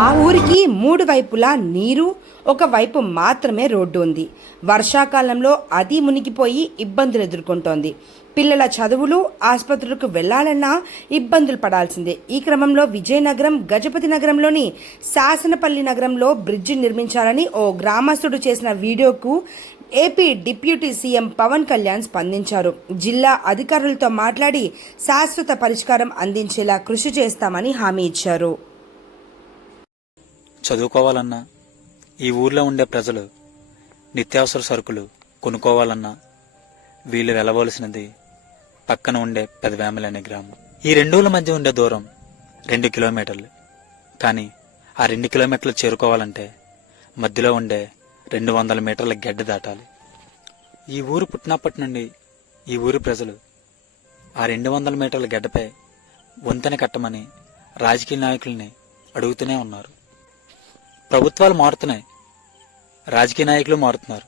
ఆ ఊరికి మూడు వైపులా నీరు, ఒక వైపు మాత్రమే రోడ్డు ఉంది. వర్షాకాలంలో అది మునిగిపోయి ఇబ్బందులు ఎదుర్కొంటోంది. పిల్లల చదువులు, ఆసుపత్రులకు వెళ్లాలన్నా ఇబ్బందులు పడాల్సిందే. ఈ క్రమంలో విజయనగరం, గజపతి నగరంలోని శాసనపల్లి నగరంలో బ్రిడ్జి నిర్మించాలని ఓ గ్రామస్తుడు చేసిన వీడియోకు AP deputy CM Pawan Kalyan స్పందించారు. జిల్లా అధికారులతో మాట్లాడి శాశ్వత పరిష్కారం అందించేలా కృషి చేస్తామని హామీ ఇచ్చారు. చదువుకోవాలన్నా, ఈ ఊర్లో ఉండే ప్రజలు నిత్యావసర సరుకులు కొనుక్కోవాలన్నా వీళ్ళు వెళ్ళవలసినది పక్కన ఉండే పెదవేమలి అనే గ్రామం. ఈ రెండూల మధ్య ఉండే దూరం 2 కిలోమీటర్లు. కానీ ఆ 2 కిలోమీటర్లు చేరుకోవాలంటే మధ్యలో ఉండే 200 మీటర్ల గడ్డ దాటాలి. ఈ ఊరు పుట్టినప్పటి నుండి ఈ ఊరి ప్రజలు ఆ 200 మీటర్ల గడ్డపై వంతెన కట్టమని రాజకీయ నాయకుల్ని అడుగుతూనే ఉన్నారు. ప్రభుత్వాలు మారుతున్నాయి, రాజకీయ నాయకులు మారుతున్నారు,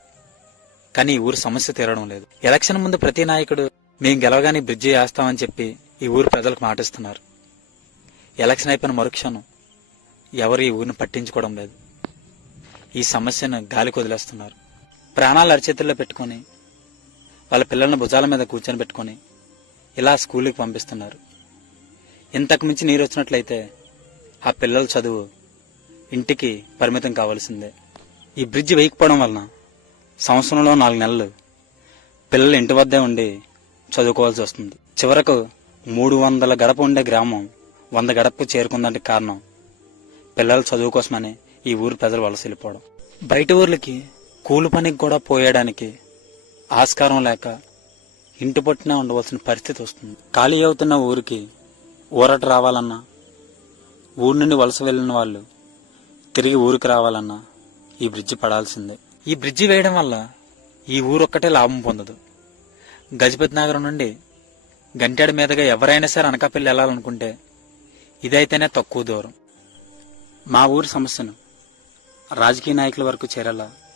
కానీ ఈ ఊరు సమస్య తీరడం లేదు. ఎలక్షన్ ముందు ప్రతి నాయకుడు మేం గెలవగానే బ్రిడ్జి వేస్తామని చెప్పి ఈ ఊరు ప్రజలకు మాటిస్తున్నారు. ఎలక్షన్ అయిపోయిన మరుక్షణం ఎవరు ఈ ఊరిని పట్టించుకోవడం లేదు. ఈ సమస్యను గాలికి వదిలేస్తున్నారు. ప్రాణాలు అరచేతుల్లో పెట్టుకుని వాళ్ళ పిల్లల్ని భుజాల మీద కూర్చొని పెట్టుకుని ఇలా స్కూల్కి పంపిస్తున్నారు. ఇంతకు మించి నీరు వచ్చినట్లయితే ఆ పిల్లల చదువు ఇంటికి పరిమితం కావాల్సిందే. ఈ బ్రిడ్జి వేయకపోవడం వలన సంవత్సరంలో 4 నెలలు పిల్లలు ఇంటి వద్దే ఉండి చదువుకోవాల్సి వస్తుంది. చివరకు 300 గడప ఉండే గ్రామం 100 గడపకు చేరుకుందంటే కారణం పిల్లల చదువు కోసమని ఈ ఊరు ప్రజలు వలస వెళ్ళిపోవడం. బయట ఊర్లకి కూలి పనికి కూడా పోయడానికి ఆస్కారం లేక ఇంటి పట్టునే ఉండవలసిన పరిస్థితి వస్తుంది. ఖాళీ అవుతున్న ఊరికి ఊరట రావాలన్నా, ఊరి నుండి వలస వెళ్ళిన వాళ్ళు తిరిగి ఊరికి రావాలన్నా ఈ బ్రిడ్జి పడాల్సిందే. ఈ బ్రిడ్జి వేయడం వల్ల ఈ ఊరొక్కటే లాభం పొందదు. గజపతి నగరం నుండి గంటెడ మీదుగా ఎవరైనా సరే అనకాపల్లి వెళ్లాలనుకుంటే ఇదైతేనే తక్కువ దూరం. మా ఊరి సమస్యను రాజకీయ నాయకుల వరకు చేరేలా